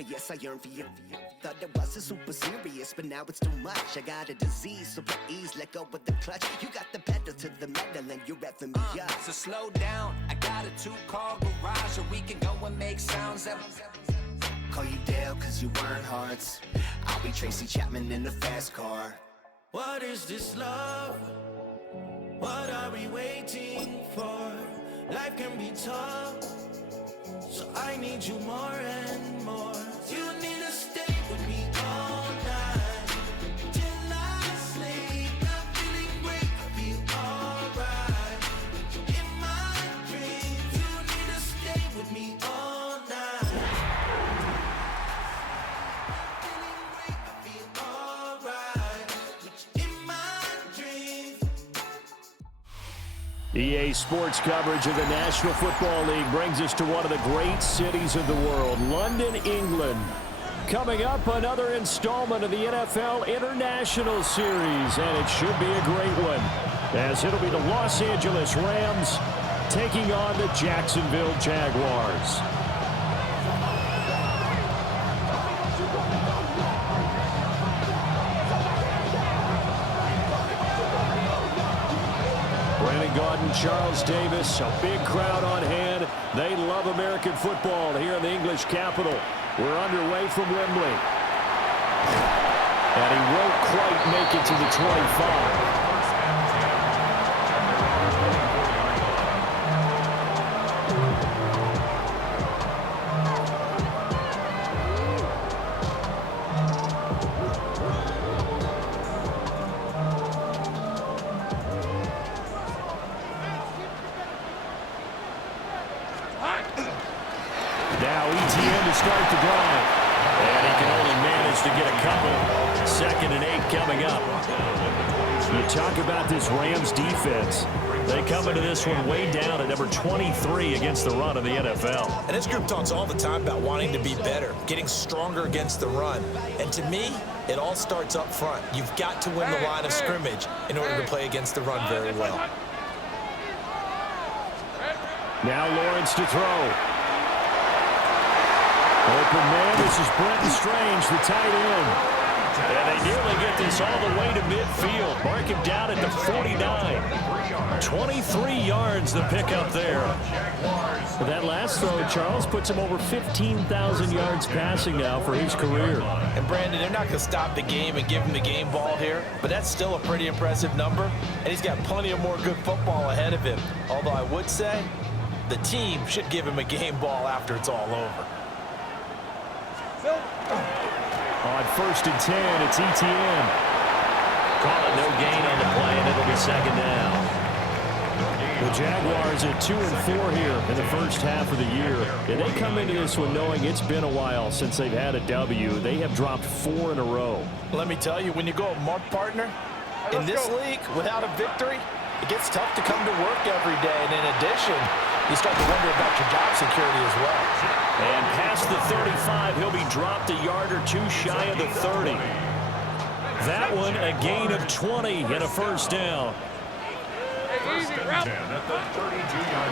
curious, I yearn for you. Thought it wasn't super serious, but now it's too much. I got a disease, so please let go with the clutch. You got the pedal to the metal and you're revving me up. So slow down, I got a 2-car garage, or we can go and make sounds that... Call you Dale cause you weren't hearts. I'll be Tracy Chapman in a fast car. What is this love? What are we waiting for? Life can be tough, so I need you more and more. You need to stay with me all night till I sleep. I'm feeling great, I feel alright. In my dreams, you need to stay with me all night. I'm feeling great, I feel alright. In my dreams. EA Sports coverage of the National Football League brings us to one of the great cities of the world, London, England. Coming up, another installment of the NFL International Series, and it should be a great one, as it'll be the Los Angeles Rams taking on the Jacksonville Jaguars. Gordon, Charles Davis, a big crowd on hand. They love American football here in the English capital. We're underway from Wembley. And he won't quite make it to the 25. Start the drive, and he can only manage to get a couple. 2nd and 8 coming up. You talk about this Rams defense. They come into this one way down at number 23 against the run of the NFL. And this group talks all the time about wanting to be better, getting stronger against the run. And to me, it all starts up front. You've got to win the line of scrimmage in order to play against the run very well. Now Lawrence to throw. Open man, this is Brenton Strange, the tight end. And they nearly get this all the way to midfield. Mark him down at the 49. 23 yards the pickup there. That last throw, Charles, puts him over 15,000 yards passing now for his career. And Brandon, they're not going to stop the game and give him the game ball here, but that's still a pretty impressive number. And he's got plenty of more good football ahead of him. Although I would say the team should give him a game ball after it's all over. On 1st and 10, it's ETN. Call it no gain on the play, and it'll be 2nd down. The Jaguars at 2-4 here in the first half of the year. And they come into this one knowing it's been a while since they've had a W. They have dropped 4 in a row. Let me tell you, when you go Mark partner, in this league, without a victory, it gets tough to come to work every day. And in addition, you start to wonder about your job security as well. And past the 35, he'll be dropped a yard or two shy of the 30. That one, a gain of 20 and a first down.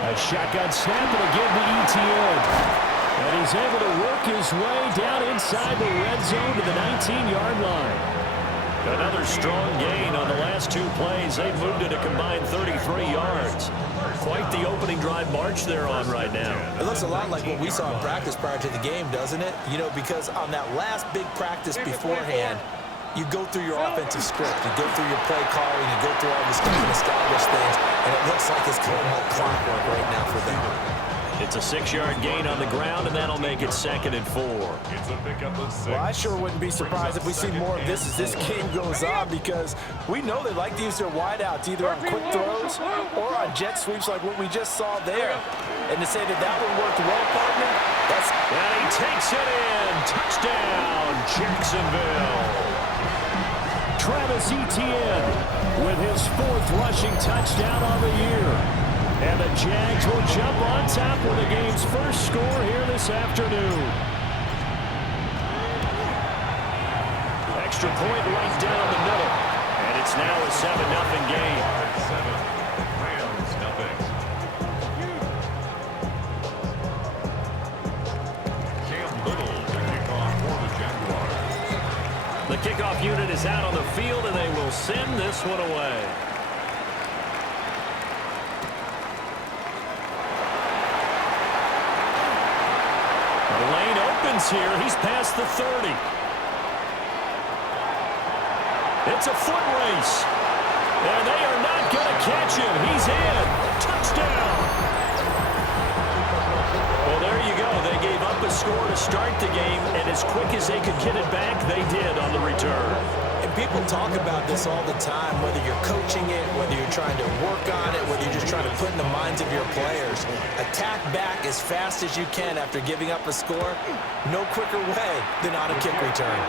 A shotgun snap will give the ETN. And he's able to work his way down inside the red zone to the 19-yard line. Another strong gain on the last 2 plays. They've moved it a combined 33 yards. Quite the opening drive march they're on right now. It looks a lot like what we saw in practice prior to the game, doesn't it? You know, because on that last big practice beforehand, you go through your offensive script, you go through your play calling, you go through all the stuff and establish things, and it looks like it's going like clockwork right now for them. It's a 6-yard gain on the ground, and that'll make it 2nd and 4. Well, I sure wouldn't be surprised if we see more of this as this game goes on, because we know they like to use their wideouts either on quick throws or on jet sweeps like what we just saw there. And to say that that one worked well, partner, that's... And he takes it in. Touchdown, Jacksonville. Travis Etienne with his 4th rushing touchdown on the year. And the Jags will jump on top with the game's first score here this afternoon. Extra point right down the middle. And it's now a 7-0 game. The kickoff unit is out on the field, and they will send this one away. The lane opens here. He's past the 30. It's a foot race. And they are not going to catch him. He's in. Touchdown. Well, there you go. They gave up a score to start the game, and as quick as they could get it back, they did on the return. And people talk about this all the time, whether you're coaching it, whether you're trying to work on it, whether you're just trying to put in the minds of your players. Attack back as fast as you can after giving up a score. No quicker way than on a kick return.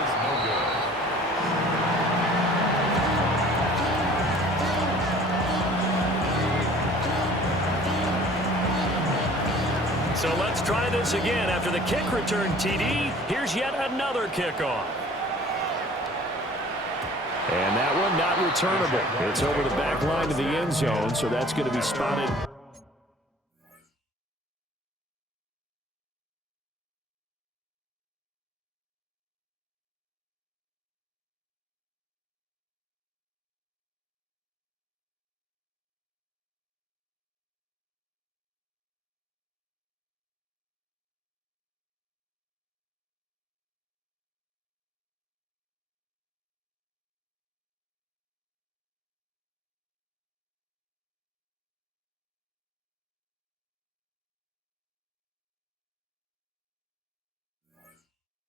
So let's try this again. After the kick return TD, here's yet another kickoff. And that one not returnable. It's over the back line of the end zone, so that's going to be spotted.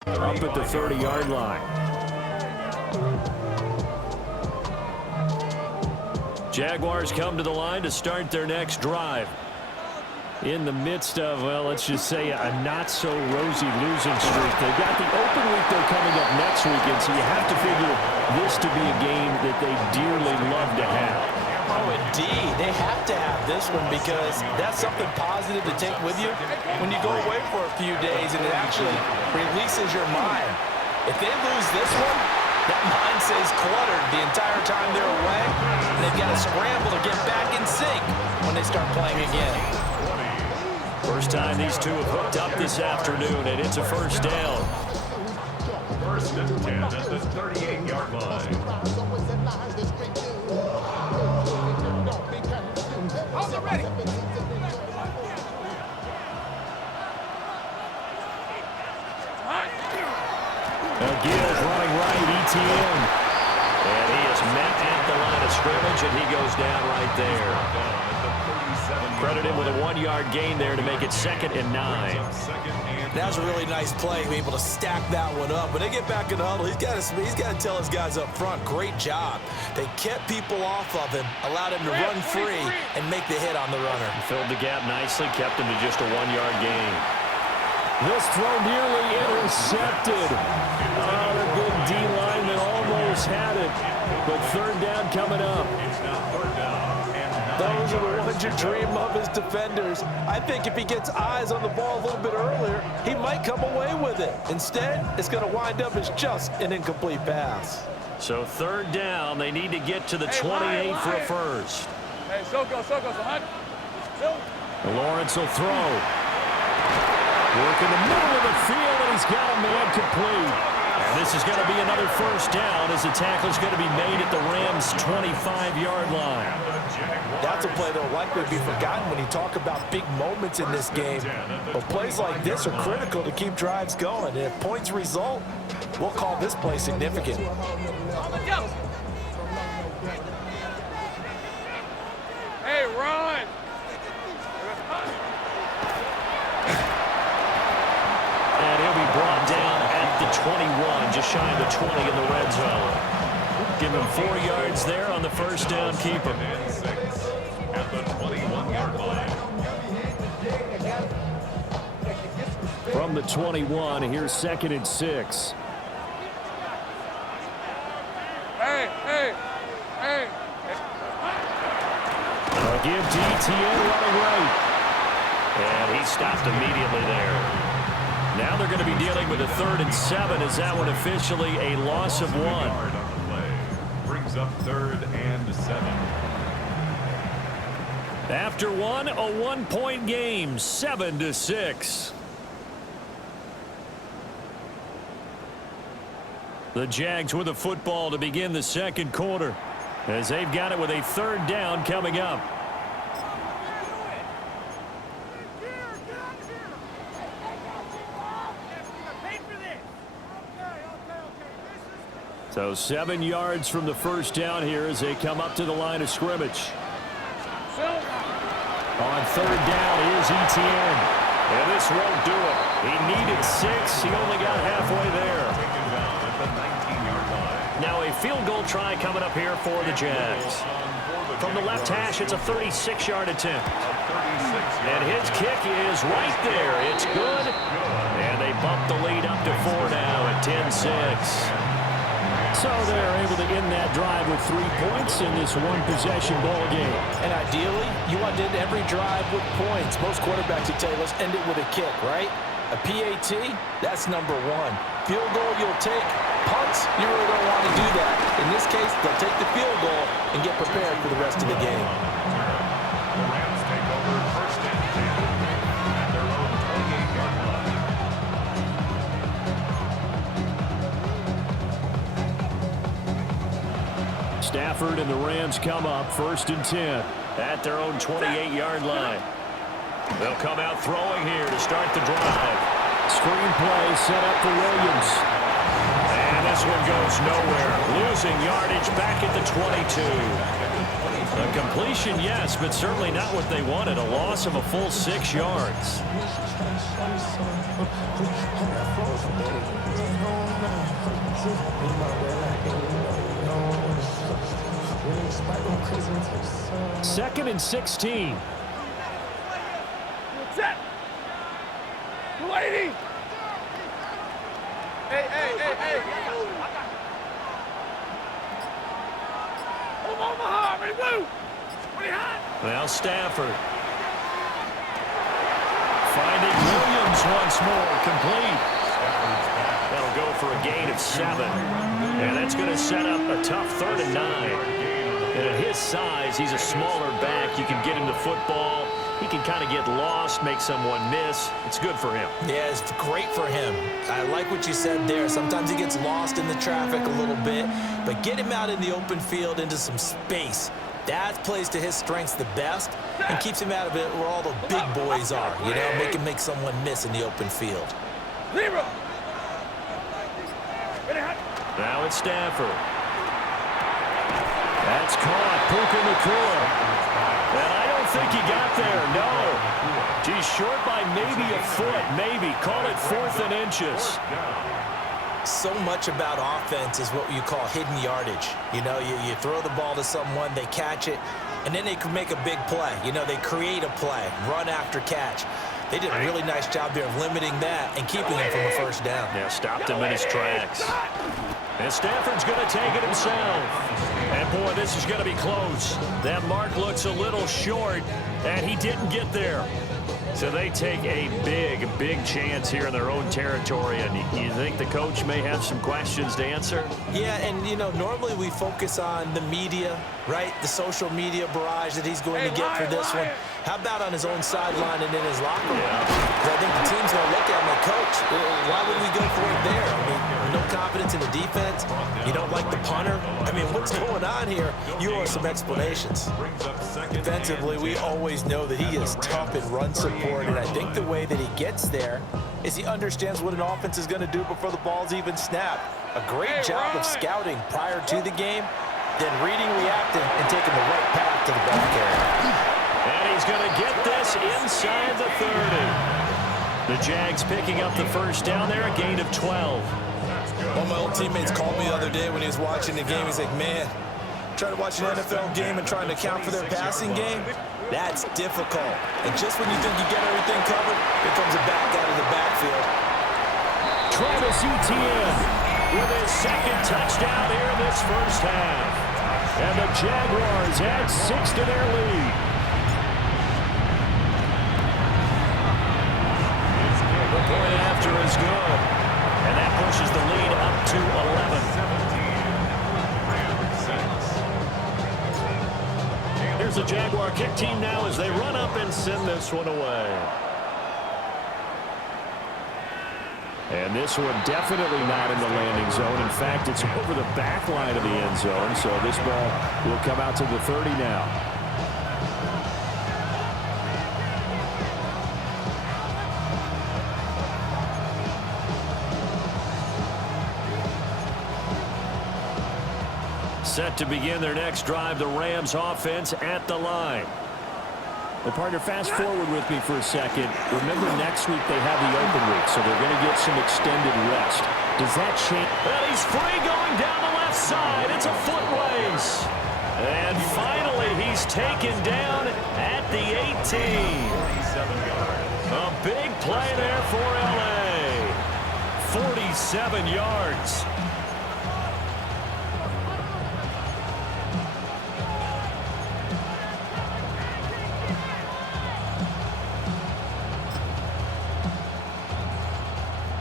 Up at the 30-yard line. Jaguars come to the line to start their next drive. In the midst of, well, let's just say a not-so-rosy losing streak. They've got the open week they're coming up next weekend, so you have to figure this to be a game that they dearly love to have. Oh, indeed. They have to have this one because that's something positive to take with you when you go away for a few days, and it actually releases your mind. If they lose this one, that mind stays cluttered the entire time they're away, and they've got to scramble to get back in sync when they start playing again. First time these two have hooked up this afternoon, and it's a first down. First and 10 at the 38-yard line. Ready. Gill's running right, ETN. And he is met at the line of scrimmage, and he goes down right there. Credit him with a 1-yard gain there to make it 2nd and 9. That was a really nice play, being able to stack that one up. When they get back in the huddle, he's got to tell his guys up front, great job. They kept people off of him, allowed him to run free, and make the hit on the runner. Filled the gap nicely, kept him to just a 1-yard gain. This throw nearly intercepted. The good D lineman almost had it, but 3rd down coming up. Those are the ones you dream of as defenders. I think if he gets eyes on the ball a little bit earlier, he might come away with it. Instead, it's going to wind up as just an incomplete pass. So 3rd down, they need to get to the 28 for a first. Hey, Soko, son. Lawrence will throw. Work in the middle of the field, and he's got a man complete. And this is going to be another first down as the tackle is going to be made at the Rams' 25-yard line. That's a play that will likely be forgotten when you talk about big moments in this game. But plays like this are critical to keep drives going. And if points result, we'll call this play significant. Hey, run! And he'll be brought down at the 21, just shy of the 20 in the red zone. Give him 4 yards there on the first down keeper. At the 21-yard line. From the 21, here's 2nd and 6. Hey. They'll give to ETN running right. And he stopped immediately there. Now they're going to be dealing with a 3rd and 7. Is that one officially a loss of 1? Brings up 3rd and 7. After one, a 1-point game, 7-6. The Jags with the football to begin the second quarter, as they've got it with a third down coming up. So 7 yards from the first down here as they come up to the line of scrimmage. On third down, here's Etienne. And this won't do it. He needed 6. He only got halfway there. Now a field goal try coming up here for the Jags. From the left hash, it's a 36-yard attempt. And his kick is right there. It's good. And they bump the lead up to 4 now at 10-6. So they're able to end that drive with 3 points in this one-possession ball game. And ideally, you want to end every drive with points. Most quarterbacks would tell you, let's end it with a kick, right? A PAT, that's number 1. Field goal, you'll take. Punts, you really don't want to do that. In this case, they'll take the field goal and get prepared for the rest of the game. The Rams take over first and 10 at their own 28-yard line. Stafford and the Rams come up first and 10 at their own 28-yard line. They'll come out throwing here to start the drive. Screen play set up for Williams. And this one goes nowhere. Losing yardage back at the 22. A completion, yes, but certainly not what they wanted. A loss of a full 6 yards. Second and 16. Set. 280. Hey. Omaha, ready blue. Ready hot. Now Stafford. Finding Williams once more, complete. That'll go for a gain of 7. And that's going to set up a tough 3rd and 9. And at his size, he's a smaller back. You can get him the football. He can kind of get lost, make someone miss. It's good for him. Yeah, it's great for him. I like what you said there. Sometimes he gets lost in the traffic a little bit, but get him out in the open field into some space. That plays to his strengths the best and keeps him out of it where all the big boys are, you know, make someone miss in the open field. Zero. Now it's Stafford. That's caught. Puka Nacua. And I don't think he got there. No. He's short by maybe a foot. Maybe. Call it 4th and inches. So much about offense is what you call hidden yardage. You know, you throw the ball to someone, they catch it, and then they can make a big play. You know, they create a play, run after catch. They did a really nice job there of limiting that and keeping him from a first down. Yeah, stopped him in his tracks. And Stafford's going to take it himself. And, boy, this is going to be close. That mark looks a little short, and he didn't get there. So they take a big chance here in their own territory. And you think the coach may have some questions to answer? Yeah, and, you know, normally we focus on the media, right? The social media barrage that he's going to get for this one. How about on his own sideline and in his locker room? Because I think the team's going to look at him like, Coach, why would we go for it there? I mean, no confidence in the defense. You don't like the punter. I mean, what's going on here? You owe some explanations. Defensively, we always know that he is tough in run support, and I think the way that he gets there is he understands what an offense is going to do before the ball's even snapped. A great job of scouting prior to the game, then reading, reacting, and taking the right path to the back area. And he's going to get this inside the 30. The Jags picking up the first down there, a gain of 12. One of my old teammates called me the other day when he was watching the game. He's like, man, trying to watch an NFL game and trying to account for their passing game, that's difficult. And just when you think you get everything covered, here comes a back out of the backfield. Travis Etienne with his second touchdown here in this first half. And the Jaguars add 6 to their lead. The point after is good. And that pushes the lead up to 11. Here's the Jaguar kick team now as they run up and send this one away. And this one definitely not in the landing zone. In fact, it's over the back line of the end zone. So this ball will come out to the 30 now. Set to begin their next drive, the Rams offense at the line. Well, partner, fast forward with me for a second. Remember, next week they have the open week, so they're going to get some extended rest. Does that change? Well, he's free going down the left side. It's a foot race. And finally, he's taken down at the 18. A big play there for L.A. 47 yards.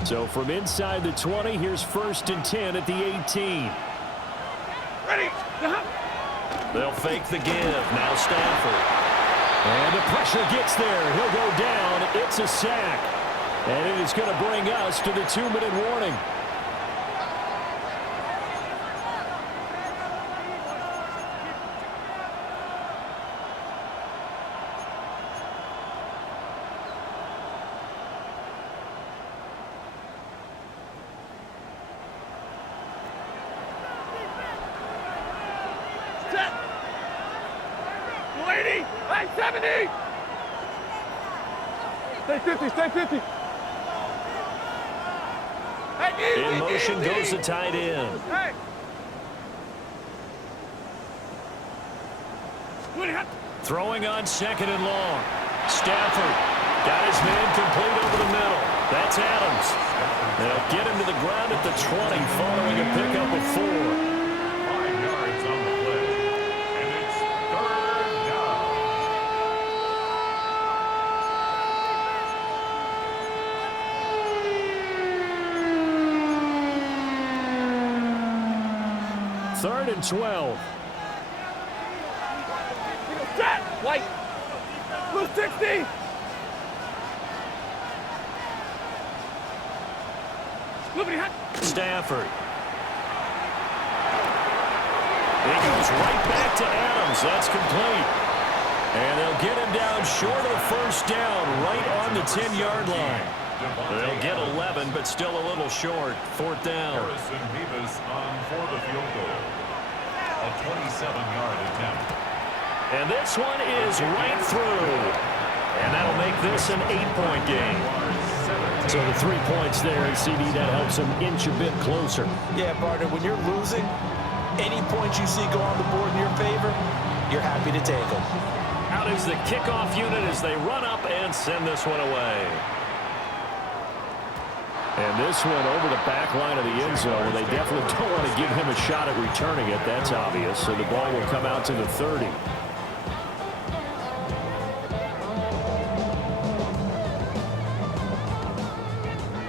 So from inside the 20, here's 1st and 10 at the 18. Ready. They'll fake the give. Now Stafford. And the pressure gets there. He'll go down. It's a sack. And it is going to bring us to the 2-minute warning. Set. 280. Hey, 70. Stay 50. Stay 50. Hey, easy, In motion easy. goes the tight end. Hey. 20. Throwing on 2nd and long. Stafford got his man complete over the middle. That's Adams. They'll get him to the ground at the 20 following a pickup of 4. 5 yards on the play. And it's 3rd down. Third and 12. Set. White. Blue 60. Moving hot. Stafford. He goes right back to Adams. That's complete. And they'll get him down short of the 1st down, right on the 10-yard line. They'll get 11, but still a little short. 4th down. Harrison Beavis on for the field goal. A 27-yard attempt. And this one is right through. And that'll make this an 8-point game. So the 3 points there, and CD, that helps them inch a bit closer. Yeah, partner, when you're losing, any points you see go on the board in your favor, you're happy to take them. Out is the kickoff unit as they run up and send this one away. And this one over the back line of the end zone. They definitely don't want to give him a shot at returning it. That's obvious. So the ball will come out to the 30.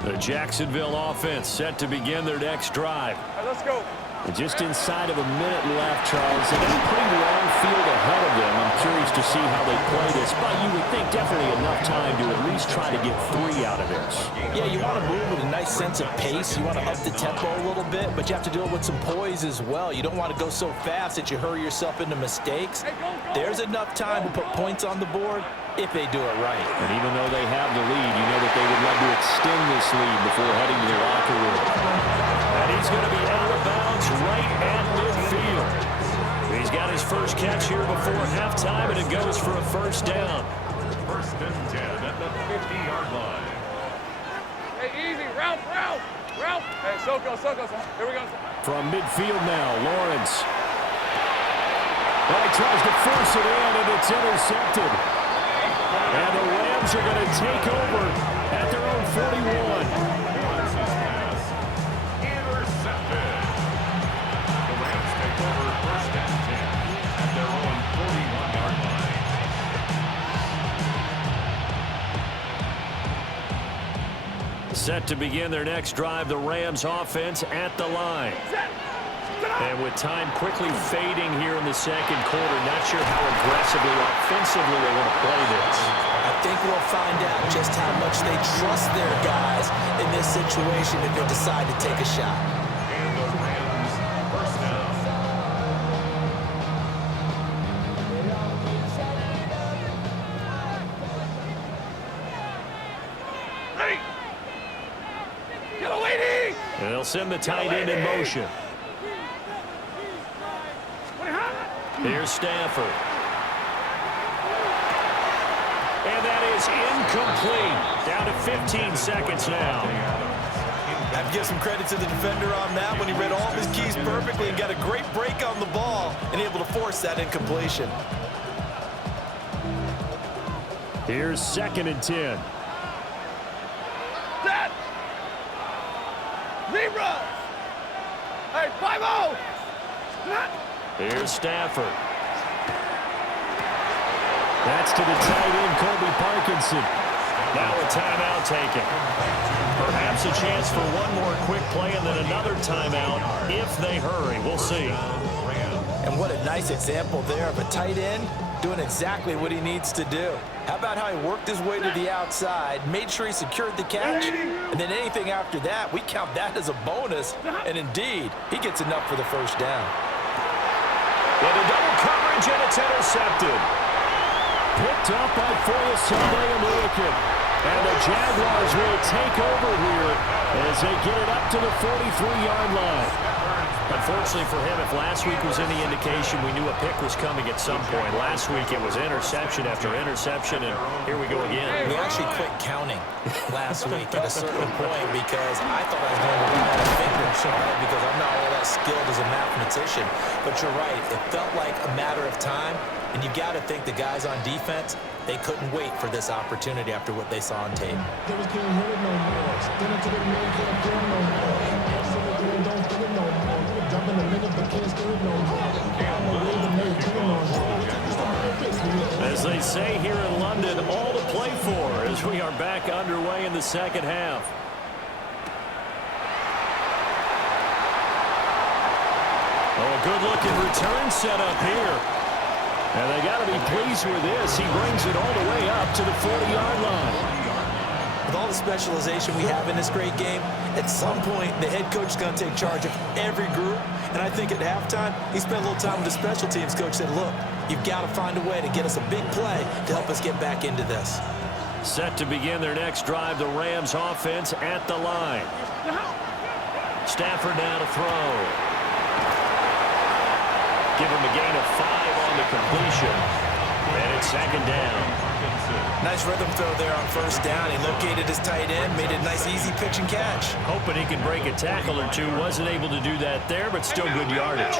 The Jacksonville offense set to begin their next drive. All right, let's go. And just inside of a minute left, Charles. They got a pretty long field ahead of them. I'm curious to see how they play this. But you would think definitely enough time to at least try to get 3 out of this. Yeah, you want to move with a nice sense of pace. You want to up the tempo a little bit, but you have to do it with some poise as well. You don't want to go so fast that you hurry yourself into mistakes. There's enough time to put points on the board if they do it right. And even though they have the lead, you know that they would love to extend this lead before heading to the locker room. And he's going to be out of bounds right at midfield. He's got his first catch here before halftime, and it goes for a 1st down. 1st and 10 at the 50-yard line. Hey, easy. Ralph. Hey, Soko. Here we go. From midfield now, Lawrence. Well, he tries to force it in, and it's intercepted. And the Rams are going to take over at their own 41. Lawrence's pass intercepted. The Rams take over 1st and 10 at their own 41-yard line. Set to begin their next drive, the Rams offense at the line. And with time quickly fading here in the 2nd quarter, not sure how aggressively, offensively they want to play this. I think we'll find out just how much they trust their guys in this situation if they decide to take a shot. And the Rams, first down. Ready. Get a lady. They'll send the tight end in motion. Here's Stafford. And that is incomplete. Down to 15 seconds now. I have to give some credit to the defender on that when he read all of his keys perfectly and got a great break on the ball and able to force that incompletion. Here's 2nd and 10. Set. Zebra. Hey, 5-0. Here's Stafford. That's to the tight end, Colby Parkinson. Now a timeout taken. Perhaps a chance for one more quick play and then another timeout if they hurry. We'll see. And what a nice example there of a tight end doing exactly what he needs to do. How about how he worked his way to the outside, made sure he secured the catch, and then anything after that, we count that as a bonus. And indeed, he gets enough for the first down. Into double coverage, and it's intercepted. Picked up by Liam. And the Jaguars will take over here as they get it up to the 43-yard line. Unfortunately for him, if last week was any indication, we knew a pick was coming at some point. Last week it was interception after interception, and here we go again. We actually quit counting last week at a certain point because I thought I was going to run out of fingers, right? Because I'm not all that skilled as a mathematician. But you're right, it felt like a matter of time, and you got to think the guys on defense, they couldn't wait for this opportunity after what they saw on tape. As they say here in London, all to play for as we are back underway in the second half. Oh, a good-looking return set up here. And they got to be pleased with this. He brings it all the way up to the 40-yard line. With all the specialization we have in this great game, at some point the head coach is going to take charge of every group. And I think at halftime, he spent a little time with the special teams coach, said, look, you've got to find a way to get us a big play to help us get back into this. Set to begin their next drive, the Rams offense at the line. Stafford now to throw. Give him a gain of 5 on the completion. And it's 2nd down. Nice rhythm throw there on first down. He located his tight end, made it a nice easy pitch and catch. Hoping he can break a tackle or two. Wasn't able to do that there, but still good yardage.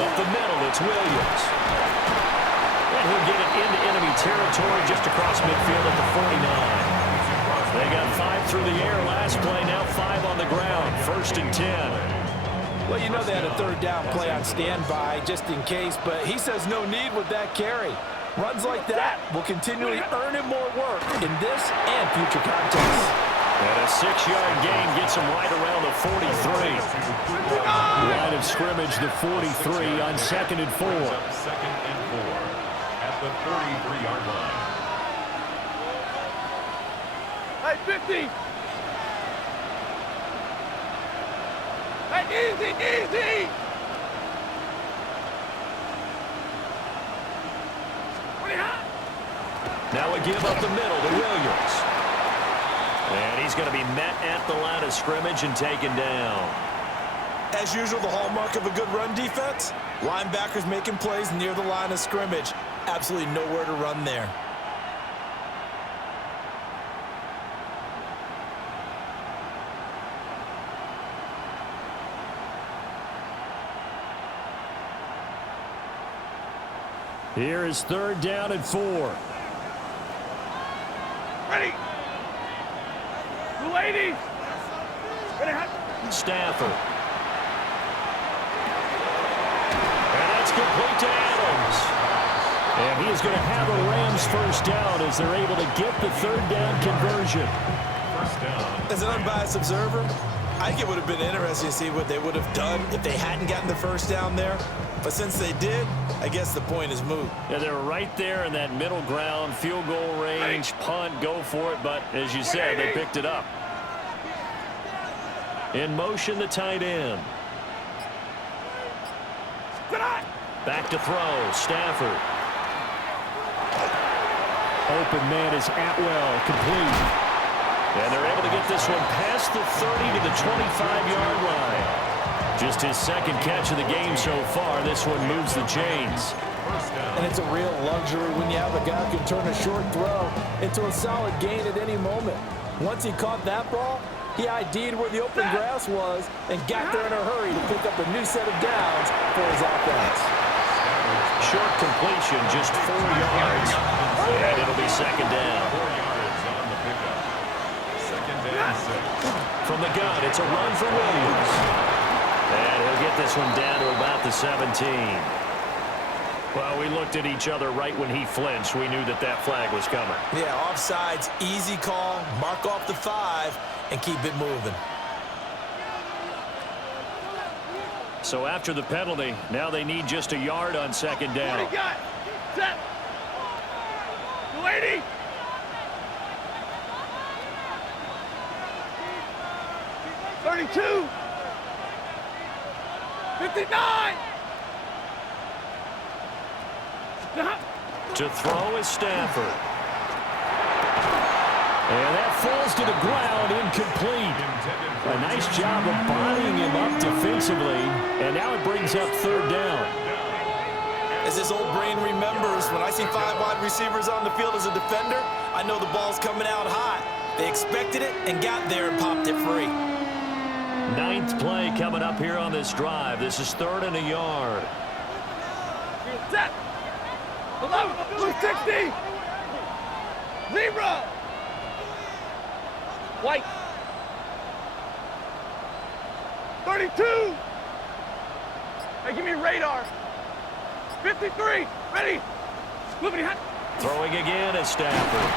Up the middle, it's Williams. And he'll get it into enemy territory just across midfield at the 49. They got 5 through the air last play, now 5 on the ground. 1st and 10. Well, you know they had a 3rd down play on standby just in case, but he says no need with that carry. Runs like that will continually earn him more work in this and future contests. And a 6-yard gain gets him right around the 43. Line of scrimmage, the 43 on 2nd and 4. 2nd and 4 at the 33-yard line. Hey, 50. Hey, easy. Now a give up the middle to Williams. And he's going to be met at the line of scrimmage and taken down. As usual, the hallmark of a good run defense, linebackers making plays near the line of scrimmage. Absolutely nowhere to run there. Here is 3rd down and 4. Ready. 2 ladies. Ready, hot. Stafford. And that's complete to Adams. And he is going to have a Rams 1st down as they're able to get the 3rd down conversion. 1st down. As an unbiased observer, I think it would have been interesting to see what they would have done if they hadn't gotten the 1st down there. But since they did, I guess the point is moot. Yeah, they're right there in that middle ground, field goal range, punt, go for it. But as you said, they picked it up. In motion, the tight end. Back to throw, Stafford. Open man is Atwell, complete. And they're able to get this one past the 30 to the 25-yard line. Just his second catch of the game so far. This one moves the chains. And it's a real luxury when you have a guy who can turn a short throw into a solid gain at any moment. Once he caught that ball, he ID'd where the open grass was and got there in a hurry to pick up a new set of downs for his offense. Short completion, just 4 yards. And it'll be second down. 4 yards on the pickup. Second and 6. From the gun, it's a run for Williams. And he'll get this one down to about the 17. Well, we looked at each other right when he flinched. We knew that that flag was coming. Yeah, offsides, easy call, mark off the 5, and keep it moving. So after the penalty, now they need just a yard on second down. What do you got? Set. 280. $32. $59. To throw is Stafford. And that falls to the ground, incomplete. A nice job of bodying him up defensively. And now it brings up third down. As this old brain remembers, when I see 5 wide receivers on the field as a defender, I know the ball's coming out hot. They expected it and got there and popped it free. 9th play coming up here on this drive. This is 3rd and a yard. Set. 11. 260. 0. White. 32. Hey, give me radar. 53. Ready. Moving hot. Throwing again is Stafford.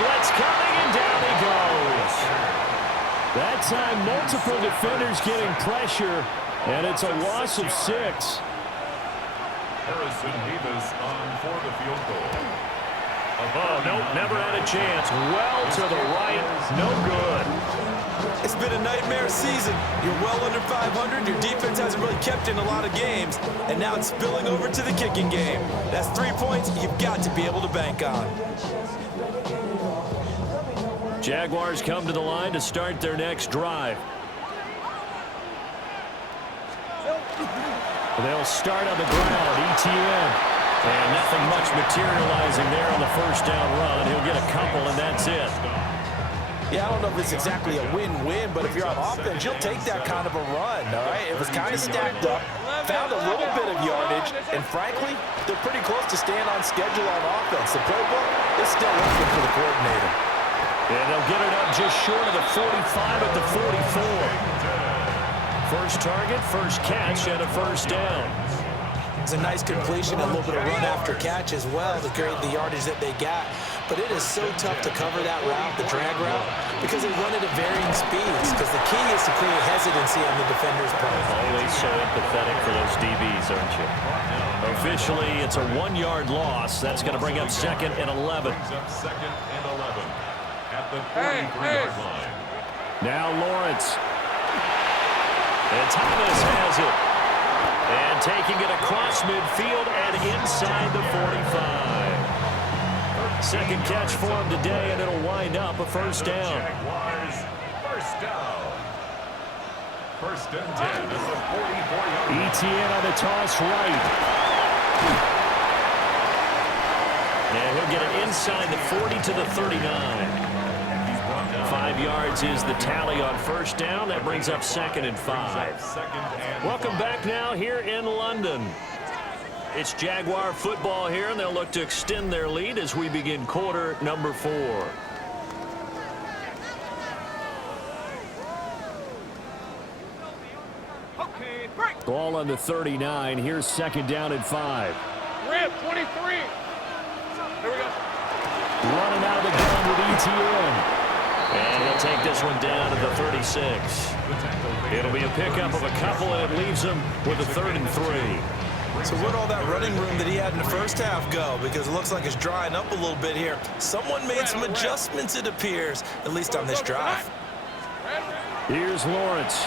Blitz coming, and down he goes. That time, multiple defenders getting pressure, and it's a loss of 6. Harrison Davis on for the field goal. Oh, nope, never had a chance. Well to the right, no good. It's been a nightmare season. You're well under 500. Your defense hasn't really kept in a lot of games, and now it's spilling over to the kicking game. That's 3 points you've got to be able to bank on. Jaguars come to the line to start their next drive. They'll start on the ground, ETN. And nothing much materializing there on the first down run. He'll get a couple, and that's it. Yeah, I don't know if it's exactly a win-win, but if you're on offense, you'll take that kind of a run, all right? It was kind of stacked up, found a little bit of yardage, and frankly, they're pretty close to staying on schedule on offense. The playbook is still working for the coordinator. And they'll get it up just short of the 45 at the 44. First target, first catch, and a first down. It's a nice completion, a little bit of run after catch as well to create the yardage that they got. But it is so tough to cover that route, the drag route, because they run it at varying speeds. Because the key is to create hesitancy on the defender's part. Always so empathetic for those DBs, aren't you? Officially, it's a 1-yard loss. That's going to bring up 2nd and 11. Brings up 2nd and 11 at the 43-yard line. Now Lawrence. And Thomas has it. And taking it across midfield and inside the 45. Second catch for him today, and it'll wind up a first down. Jaguars, first down. First and 10 at the 44-yard line. ETN on the toss right. And he'll get it inside the 40 to the 39. 5 yards is the tally on first down. That brings up 2nd and 5. Welcome back now here in London. It's Jaguar football here, and they'll look to extend their lead as we begin quarter number 4. Okay, break. Ball on the 39. Here's 2nd down and 5. Rip, 23. Here we go. Running out of the gun with ETN. And he'll take this one down to the 36. It'll be a pickup of a couple, and it leaves him with a 3rd and 3. So where'd all that running room that he had in the first half go? Because it looks like it's drying up a little bit here. Someone made some adjustments, it appears, at least on this drive. Here's Lawrence.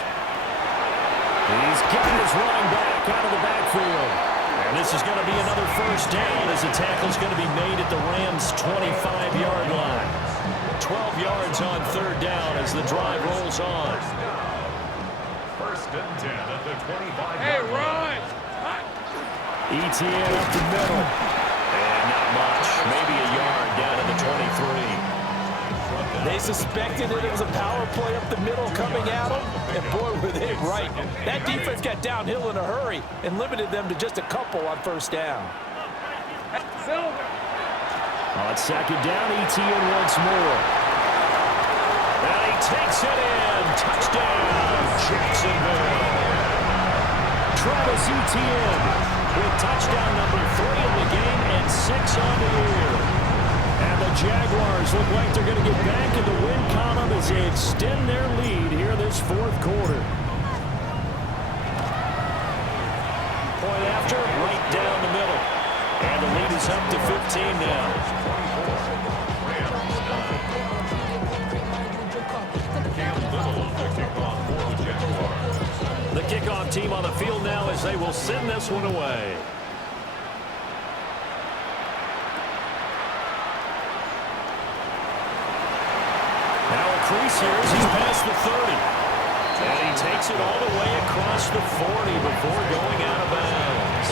He's getting his running back out of the backfield. And this is going to be another first down as the tackle's going to be made at the Rams' 25-yard line. 12 yards on third down as the drive rolls on. First and 10 at the 25. Hey, run! ETN up the middle. And not much. Maybe a yard down to the 23. They suspected that it was a power play up the middle coming at them, and boy, were they right. That defense got downhill in a hurry and limited them to just a couple on first down. On second down, ETN once more. And he takes it in. Touchdown, Jacksonville. Travis Etienne with touchdown number 3 in the game and 6 on the year. And the Jaguars look like they're going to get back in the win column as they extend their lead here this fourth quarter. Point after, right down the middle. And the lead is up to 15 now. The kickoff team on the field now as they will send this one away. Now a crease here as he's past the 30. And he takes it all the way across the 40 before going out of bounds.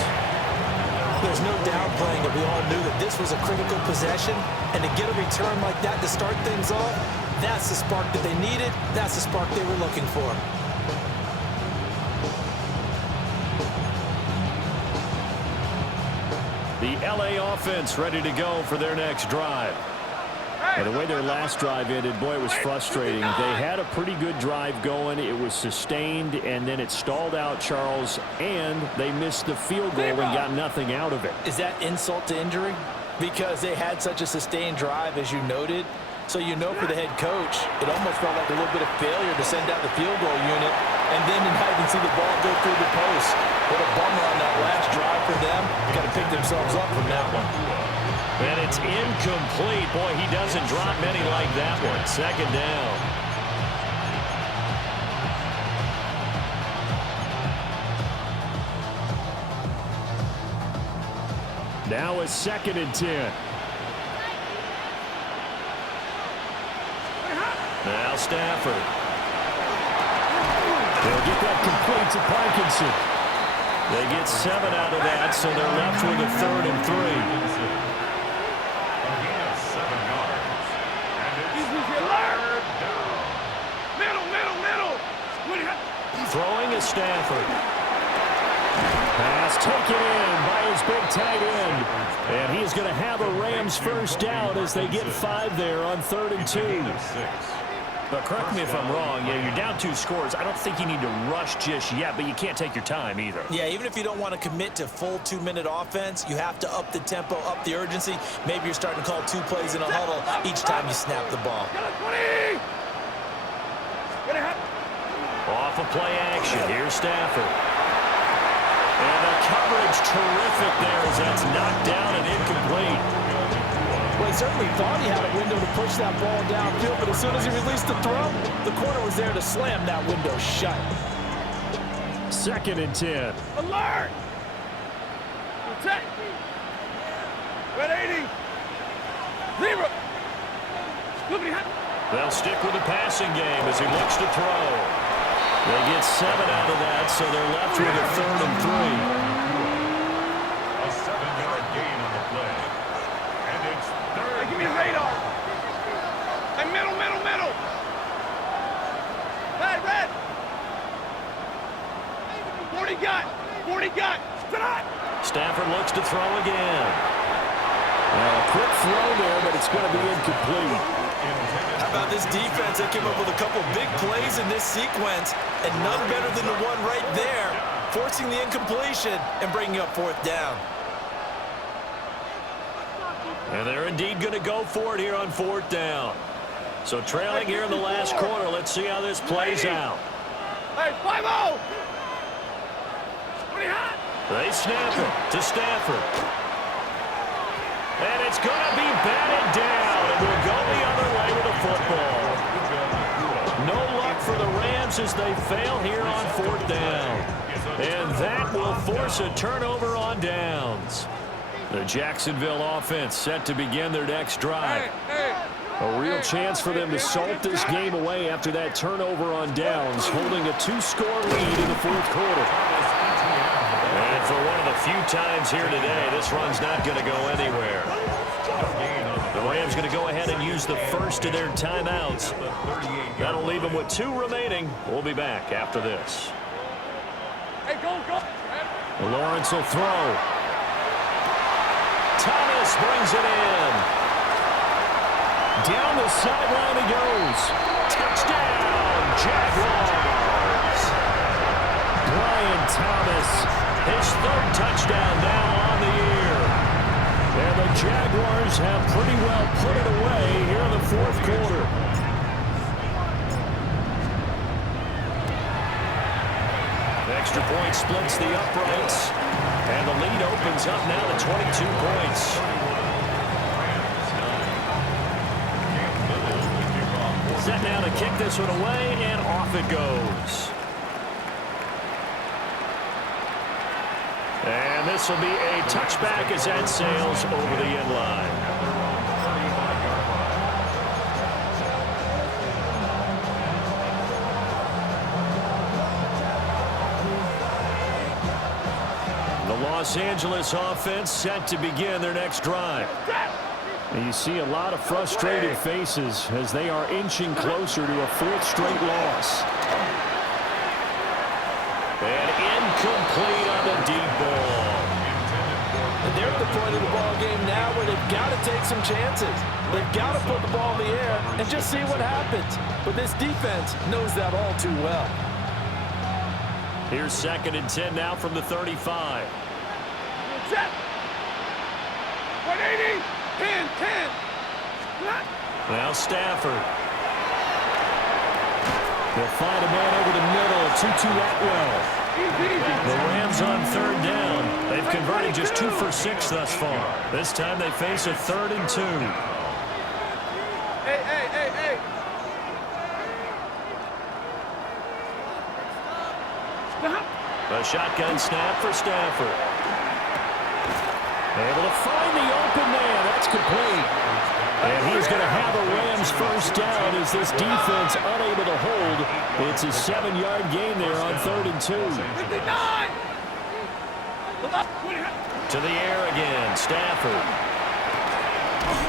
There's no doubt playing that we all knew that this was a critical possession, and to get a return like that to start things off, that's the spark that they needed. That's the spark they were looking for. The LA offense ready to go for their next drive. And the way their last drive ended, boy, it was frustrating. They had a pretty good drive going. It was sustained, and then it stalled out, Charles, and they missed the field goal and got nothing out of it. Is that insult to injury? Because they had such a sustained drive, as you noted. So you know for the head coach, it almost felt like a little bit of failure to send out the field goal unit, and then to not even see the ball go through the post. What a bummer on that last drive for them. Got to pick themselves up from that one. And it's incomplete. Boy, he doesn't drop many like that one. Second down. Now a 2nd and 10. Now Stafford. They'll get that complete to Parkinson. They get 7 out of that, so they're left with a 3rd and 3. Throwing is Stafford. Pass taken in by his big tight end. And he's going to have a Rams first down as they get 5 there on 3rd and 2. But correct me if I'm wrong. Yeah, you're down 2 scores. I don't think you need to rush just yet, but you can't take your time either. Yeah, even if you don't want to commit to full 2-minute offense, you have to up the tempo, up the urgency. Maybe you're starting to call 2 plays in a huddle each time you snap the ball. Off of play action. Here's Stafford. And the coverage terrific there as that's knocked down and incomplete. Well, he certainly thought he had a window to push that ball downfield, but as soon as he released the throw, the corner was there to slam that window shut. 2nd and 10. Alert! Protect! Red 80! 0! They'll stick with the passing game as he looks to throw. They get 7 out of that, so they're left with a 3rd and 3. A 7-yard gain on the play. And it's 3rd. Hey, give me the radar. Hey, middle. Red. 40 got. Tonight. Stafford looks to throw again. Well, a quick throw there, but it's going to be incomplete. How about this defense? They came up with a couple big plays in this sequence, and none better than the one right there, forcing the incompletion and bringing up 4th down. And they're indeed going to go for it here on 4th down. So trailing here in the last quarter. Let's see how this plays out. Hey, 5-0! Pretty hot! They snap it to Stafford. And it's going to be batted down. It will go the other way with the football. No luck for the Rams as they fail here on 4th down. And that will force a turnover on downs. The Jacksonville offense set to begin their next drive. A real chance for them to salt this game away after that turnover on downs, holding a 2-score lead in the 4th quarter. And for one of the few times here today, this run's not going to go anywhere. The Rams going to go ahead and use the first of their timeouts. That'll leave them with 2 remaining. We'll be back after this. Hey, go. Lawrence will throw. Thomas brings it in. Down the sideline he goes. Touchdown, Jaguars. Brian Thomas, his 3rd touchdown now on the year. And the Jaguars have pretty well put it away here in the 4th quarter. Extra point splits the uprights. And the lead opens up now to 22 points. Set now to kick this one away, and off it goes. And this will be a touchback as that sails over the end line. The Los Angeles offense set to begin their next drive. And you see a lot of frustrated faces as they are inching closer to a 4th straight loss. And incomplete on the deep ball. And they're at the point of the ball game now where they've got to take some chances. They've got to put the ball in the air and just see what happens. But this defense knows that all too well. Here's 2nd and 10 now from the 35. Set. 180. 10. Now Stafford. They'll find a man over the middle. 2-2 Atwell. The Rams on 3rd down. They've converted just 2 for 6 thus far. This time they face a 3rd and 2. Hey. Stop. A shotgun snap for Stafford. Able to find the open man. That's complete. And he's going to have a Rams 1st down as this defense unable to hold. It's a 7-yard gain there on 3rd and 2. 59. To the air again, Stafford.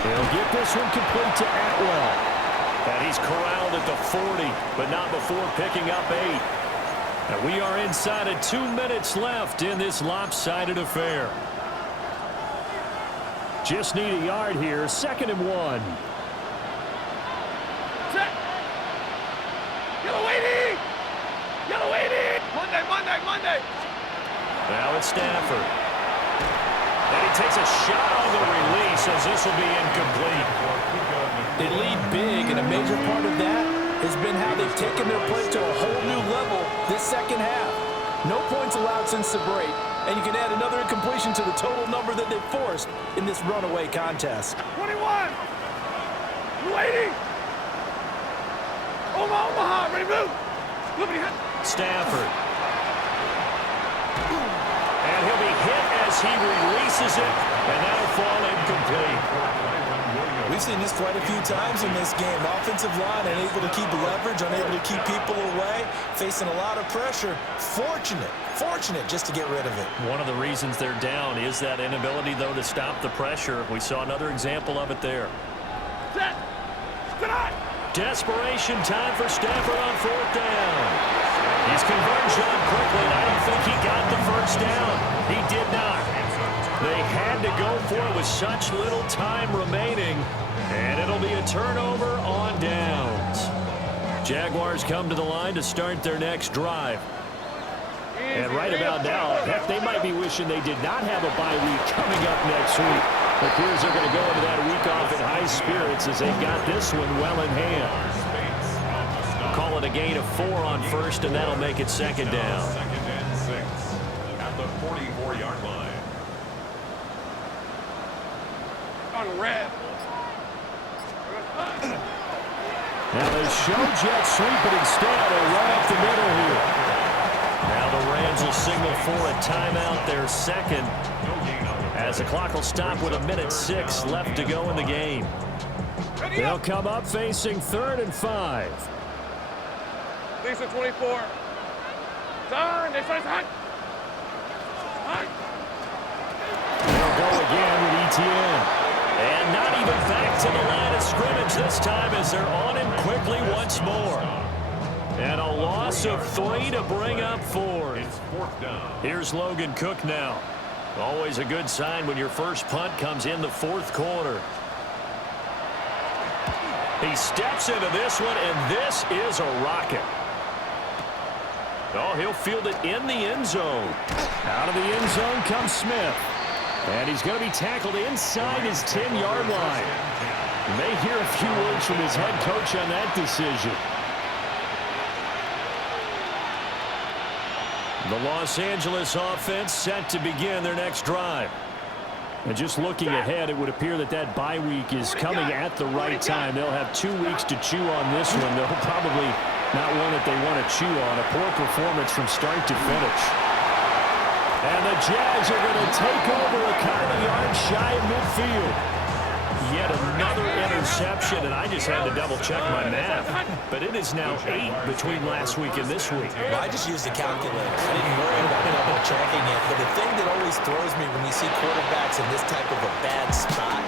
He'll get this one complete to Atwell. And he's corralled at the 40, but not before picking up 8. And we are inside of 2 minutes left in this lopsided affair. Just need a yard here. 2nd and 1. Set. Yellow 80. Monday. Now it's Stafford. And he takes a shot on the release as this will be incomplete. They lead big, and a major part of that has been how they've taken their play to a whole new level this 2nd half. No points allowed since the break, and you can add another incompletion to the total number that they've forced in this runaway contest. 21. 280. Omaha. Ready to move. Stafford. And he'll be hit as he releases it, and that'll fall incomplete. We've seen this quite a few times in this game. Offensive line unable to keep leverage, unable to keep people away, facing a lot of pressure. Fortunate just to get rid of it. One of the reasons they're down is that inability, though, to stop the pressure. We saw another example of it there. Set. Desperation time for Stafford on 4th down. He's converged on quickly, and I don't think he got the 1st down. He did not. They had to go for it with such little time remaining, and it'll be a turnover on downs. Jaguars come to the line to start their next drive. And right about now, heck, they might be wishing they did not have a bye week coming up next week. It appears they're going to go into that week off in high spirits as they got this one well in hand. Call it a gain of 4 on 1st, and that'll make it 2nd down. 2nd and 6 at the 41. 4-yard line. On red. Now they show jet sweep, but instead they run up the middle here. Now the Rams will signal for a timeout, their second, as the clock will stop with 1:06 left to go in the game. They'll come up facing 3rd and 5. Lisa 24. Turn. They say hot. Hot. They'll go again with ETN. And not even back to the line of scrimmage this time as they're on him quickly once more. And a loss of 3 to bring up 4. It's 4th down. Here's Logan Cook now. Always a good sign when your first punt comes in the 4th quarter. He steps into this one, and this is a rocket. Oh, he'll field it in the end zone. Out of the end zone comes Smith. And he's going to be tackled inside his 10-yard line. You may hear a few words from his head coach on that decision. The Los Angeles offense set to begin their next drive. And just looking ahead, it would appear that that bye week is coming at the right time. They'll have 2 weeks to chew on this one. They'll probably not one that they want to chew on. A poor performance from start to finish. And the Jags are going to take over a couple of yards shy of midfield. Yet another interception, and I just had to double-check my math. But it is now 8 between last week and this week. Well, I just used a calculator. I didn't worry about double-checking it. But the thing that always throws me when you see quarterbacks in this type of a bad spot,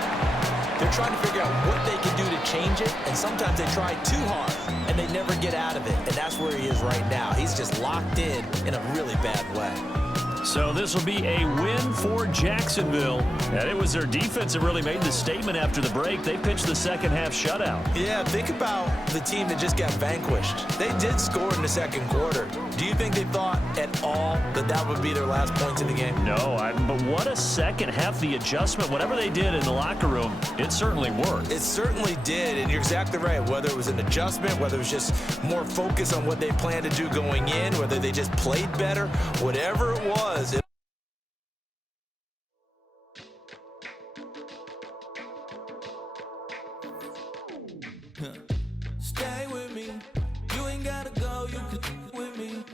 they're trying to figure out what they can do to change it, and sometimes they try too hard, and they never get out of it. And that's where he is right now. He's just locked in a really bad way. So this will be a win for Jacksonville. And it was their defense that really made the statement after the break. They pitched the second half shutout. Yeah, think about the team that just got vanquished. They did score in the second quarter. Do you think they thought at all that that would be their last points in the game? No, but what a second half. The adjustment, whatever they did in the locker room, it certainly worked. It certainly did, and you're exactly right. Whether it was an adjustment, whether it was just more focus on what they planned to do going in, whether they just played better, whatever it was. Stay with me. You ain't gotta go. You can with me.